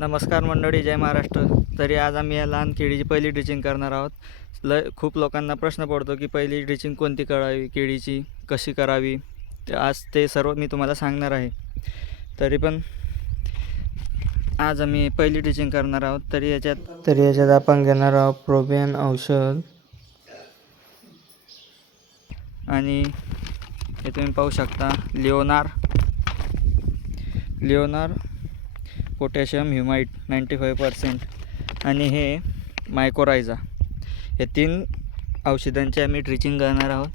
नमस्कार मंडळी जय महाराष्ट्र. तरी आज आम्ही या लहान केळीची पहिली ड्रिचिंग करणार आहोत. ल खूप लोकांना प्रश्न पडतो की पहिली ड्रिचिंग कोणती करावी केळीची कशी करावी? ते आज ते सर्व मी तुम्हाला सांगणार आहे. तरी पण आज आम्ही पहिली ड्रिचिंग करणार आहोत. तरी याच्यात तरी याच्यात आपण घेणार आहोत प्रोबियन औषध. आणि हे तुम्ही पाहू शकता Leonar. Leonar potassium humate ninety five percent आणि हे मायकोरायझा हे तीन औषधांची आम्ही ड्रिचिंग करणार आहोत.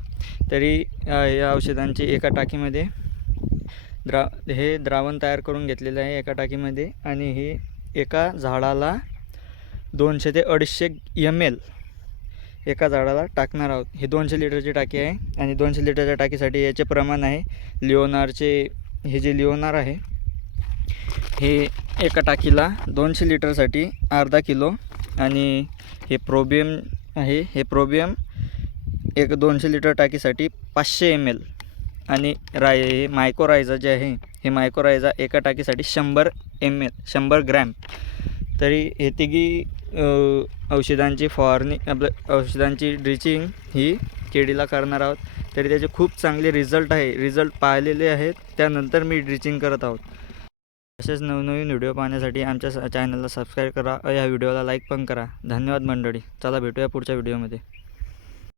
तरी या औषधांची एका टाकीमध्ये द्रा हे द्रावण तयार करून घेतलेलं आहे एका टाकीमध्ये आणि हे एका झाडाला दोनशे ते अडीचशे एम एल एका झाडाला टाकणार आहोत. ही दोनशे लिटरची टाकी आहे आणि दोनशे लिटरच्या टाकीसाठी याचे प्रमाण आहे लिओनारचे हे जे लिओनार आहे हे एका टाकीला दोनशे लिटरसाठी अर्धा किलो आणि हे प्रोबियम आहे हे प्रोबियम एक दोनशे लिटर टाकीसाठी पाचशे एम एल आणि राय हे मायकोरायझा जे आहे हे मायकोरायझा एका टाकीसाठी शंभर एम एल शंभर ग्रॅम. तरी हे तिघी औषधांची फवारणी आपलं औषधांची ड्रिचिंग ही केळीला करणार आहोत. तरी त्याचे खूप चांगले रिझल्ट आहे. रिझल्ट पाहिलेले आहेत. त्यानंतर मी ड्रिचिंग करत आहोत. असेच नवनवीन व्हिडिओ पाहण्यासाठी आमच्या चॅनलला सबस्क्राईब करा. या व्हिडिओला लाईक पण करा. धन्यवाद मंडळी. चला भेटूया पुढच्या व्हिडिओमध्ये.